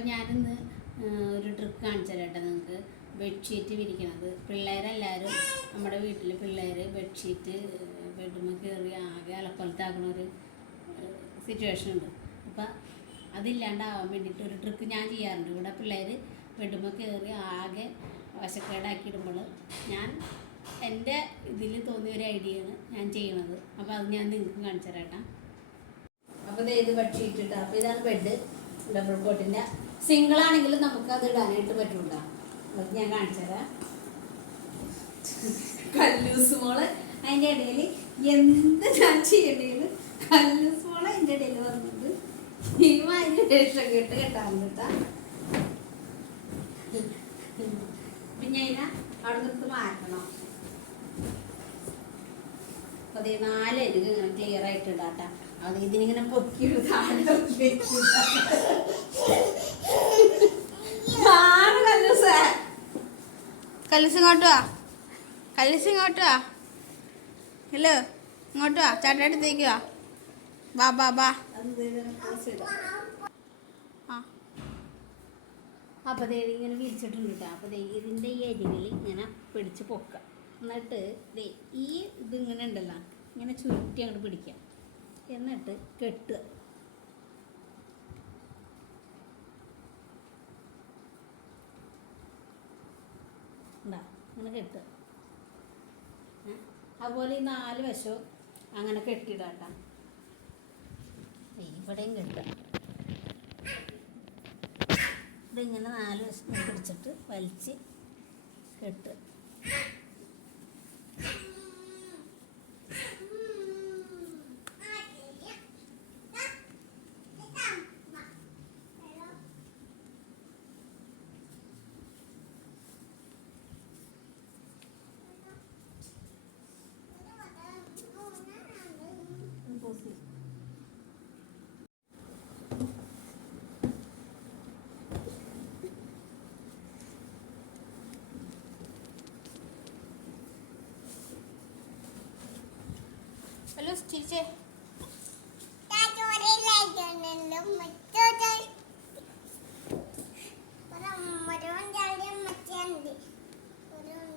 അപ്പം ഞാനിന്ന് ഒരു ട്രിക്ക് കാണിച്ചു തരാം നിങ്ങൾക്ക് ബെഡ്ഷീറ്റ് വിരിക്കണത്. പിള്ളേരെല്ലാവരും നമ്മുടെ വീട്ടിൽ പിള്ളേർ ബെഡ്ഷീറ്റ് ബെഡ്റൂമിൽ കയറി ആകെ അലക്കൊലത്താക്കണ ഒരു സിറ്റുവേഷൻ ഉണ്ട്. അപ്പം അതില്ലാണ്ടാവാൻ വേണ്ടിയിട്ട് ഒരു ട്രിക്ക് ഞാൻ ചെയ്യാറുണ്ട്. ഇവിടെ പിള്ളേർ ബെഡ്റൂമിൽ കയറി ആകെ വശക്കേടാക്കി ഇടുമ്പോൾ ഞാൻ എന്റെ ഇതിൽ തോന്നിയ ഒരു ഐഡിയയാണ് ഞാൻ ചെയ്യണത്. അപ്പോൾ അത് ഞാൻ നിങ്ങൾക്ക് കാണിച്ചു തരാം അപ്പോൾ ഇത് ബെഡ്ഷീറ്റ് ഇട്ടാ. അപ്പോൾ ഇതാണ് ബെഡ്. ഡബിൾ കോട്ടിന്റെ സിംഗിൾ ആണെങ്കിലും നമുക്ക് അത് ഇടാനായിട്ട് പറ്റൂല. ഞാൻ കാണിച്ചുതരാം കല്ലൂസ് മോൾ അതിന്റെ ഇടയിൽ എന്ത് ഞാൻ ചെയ്യണ്ടെങ്കിലും കല്ലൂസ് മോൾ അതിന്റെ ഇടയിൽ വന്നത്. ഈ രക്ഷ കെട്ട് കെട്ടാൻ കേട്ടാ. പിന്നെ അവിടെ നിന്ന് മാറ്റണം. അപ്പൊ നാല് ക്ലിയർ ആയിട്ട് ഇടാട്ടാ. അത് ഇതിനിങ്ങനെ പൊക്കി താഴെ പൊക്കി വെച്ചിട്ടാ. ആണ് കല്ലൂസേ. കല്ലിസ് ഇങ്ങോട്ട് വാ കല്ലിസ് ഇങ്ങോട്ട് വാ ഹലോ ഇങ്ങോട്ട് വാ ചേട്ടടുത്തേക്ക് വാ. ബാ ബാ ബാ അപ്പൊ ഇങ്ങനെ ദേ ഇങ്ങനെ വിരിച്ചിട്ടുണ്ട് കേട്ടോ അപ്പോൾ ദേ ഈ അരികിൽ ഇങ്ങനെ പിടിച്ച് പൊക്കുക എന്നിട്ട് ദേ ഈ ഇതിങ്ങനെ ഉണ്ടല്ലോ ഇങ്ങനെ ചുരുട്ടി അങ്ങോട്ട് പിടിക്കാം. എന്നിട്ട് കെട്ടുക. അങ്ങനെ കെട്ടുക? അതുപോലെ ഈ നാല് വശവും അങ്ങനെ കെട്ടിയിടാട്ടാ ഇവിടെയും കെട്ടുക ഇതിങ്ങനെ നാല് വശം പിടിച്ചിട്ട് വലിച്ച് കെട്ടുക Pelusti je. Tajo rela jana lo matto jai. Para maron jale matchandi. Maron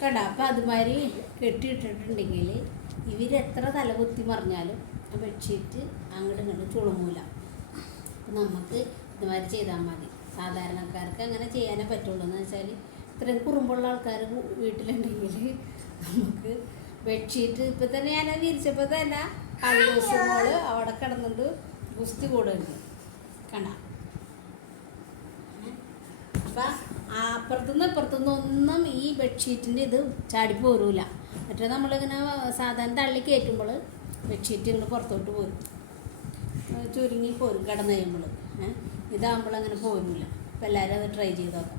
കണ്ട? അപ്പം അതുമാതിരി കെട്ടിയിട്ടിട്ടുണ്ടെങ്കിൽ ഇവരെത്ര തലകുത്തി മറിഞ്ഞാലും ആ ബെഡ്ഷീറ്റ് അങ്ങോട്ട് ഇങ്ങോട്ട് ചുളുമൂല അപ്പം നമുക്ക് ഇതുമാതിരി ചെയ്താൽ മതി. സാധാരണക്കാർക്ക് അങ്ങനെ ചെയ്യാനേ പറ്റുള്ളൂ. എന്ന് വെച്ചാൽ ഇത്രയും കുറുമ്പുള്ള ആൾക്കാർ വീട്ടിലുണ്ടെങ്കിൽ നമുക്ക് ബെഡ്ഷീറ്റ് ഇപ്പം തന്നെ ഞാൻ വിരിച്ചപ്പോൾ തന്നെ കല്ലൂസ് മോൾ അവിടെ കിടന്നിട്ട് ഗുസ്തി കൂടുന്നുണ്ട് കണ്ട? അപ്പം അപ്പുറത്തുനിന്ന് ഇപ്പുറത്തുനിന്ന് ഒന്നും ഈ ബെഡ്ഷീറ്റിന്റെ ഇത് ചാടി പോരൂല മറ്റേ നമ്മളിങ്ങനെ സാധാരണ തള്ളി കയറ്റുമ്പോൾ ബെഡ്ഷീറ്റ് ഇങ്ങനെ പുറത്തോട്ട് പോരും. ചുരുങ്ങി പോരും കിടന്ന് കഴിയുമ്പോൾ ഇതാകുമ്പോൾ അങ്ങനെ പോരൂല. അപ്പോൾ എല്ലാവരും അത് ട്രൈ ചെയ്ത് നോക്കാം.